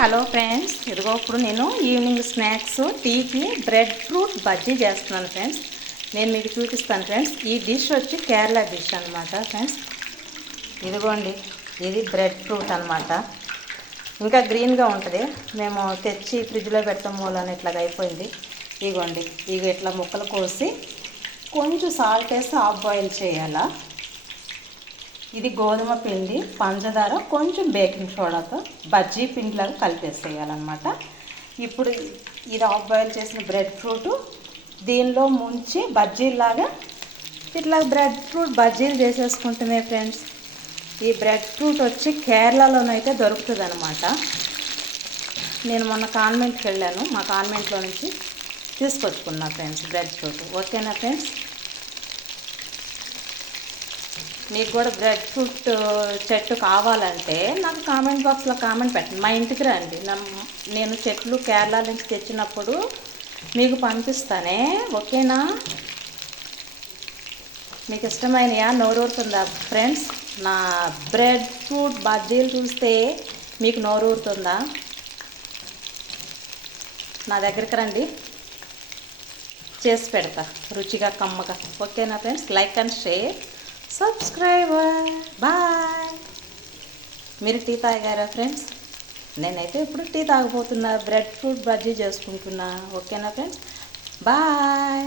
Hello friends ఇదిగో ఇప్పుడు నేను ఈవినింగ్ స్నాక్స్ టీకి బ్రెడ్ ఫ్రూట్ బజ్జీ చేస్తున్నాను ఫ్రెండ్స్. నేను మీకు చూపిస్తాను ఫ్రెండ్స్. ఈ డిష్ వచ్చి కేరళ డిష్ అనమాట ఫ్రెండ్స్. ఇదిగోండి ఇది బ్రెడ్ ఫ్రూట్ అనమాట ఇంకా గ్రీన్గా ఉంటుంది. మేము తెచ్చి ఫ్రిడ్జ్లో పెడతాం మూలని ఇట్లాగ అయిపోయింది. ఇగోండి ఇవి ఇట్లా ముక్కలు కోసి కొంచెం సాల్ట్ వేసి హాఫ్ బాయిల్ చేయాలా? ఇది గోధుమ పిండి పంచదార కొంచెం బేకింగ్ సోడాతో బజ్జీ పిండిలాగా కలిపేసేయాలన్నమాట. ఇప్పుడు ఇది ఆఫ్ బాయిల్ చేసిన బ్రెడ్ ఫ్రూట్ దీనిలో ముంచి బజ్జీలాగా ఇట్లా బ్రెడ్ ఫ్రూట్ బజ్జీలు చేసేసుకుంటున్నాయి ఫ్రెండ్స్ ఈ బ్రెడ్ ఫ్రూట్ వచ్చి కేరళలోనైతే దొరుకుతుంది అనమాట నేను మొన్న కాన్వెంట్కి వెళ్ళాను మా కాన్వెంట్లో నుంచి తీసుకొచ్చుకున్నా ఫ్రెండ్స్ బ్రెడ్ ఫ్రూట్. ఓకేనా ఫ్రెండ్స్? మీకు కూడా బ్రెడ్ ఫ్రూట్ చెట్టు కావాలంటే నాకు కామెంట్ బాక్స్లో కామెంట్ పెట్టండి. మా ఇంటికి రండి. నేను చెట్లు కేరళ నుంచి తెచ్చినప్పుడు మీకు పంపిస్తానే. ఓకేనా? మీకు ఇష్టమైనయా? నోరూరుతుందా? ఫ్రెండ్స్ నా బ్రెడ్ ఫ్రూట్ బజ్జీలు చూస్తే మీకు నోరూరుతుందా? నా దగ్గరికి రండి. చేసి పెడతా రుచిగా కమ్మగా. ఓకేనా friends? Like and share. Subscriber bye మీరు టీ తాగారా ఫ్రెండ్స్ నేనైతే ఇప్పుడు టీ తాగబోతున్నా. బ్రెడ్ ఫ్రూట్ బజ్జీ చేసుకుంటున్నా. ఓకేనా ఫ్రెండ్స్ బాయ్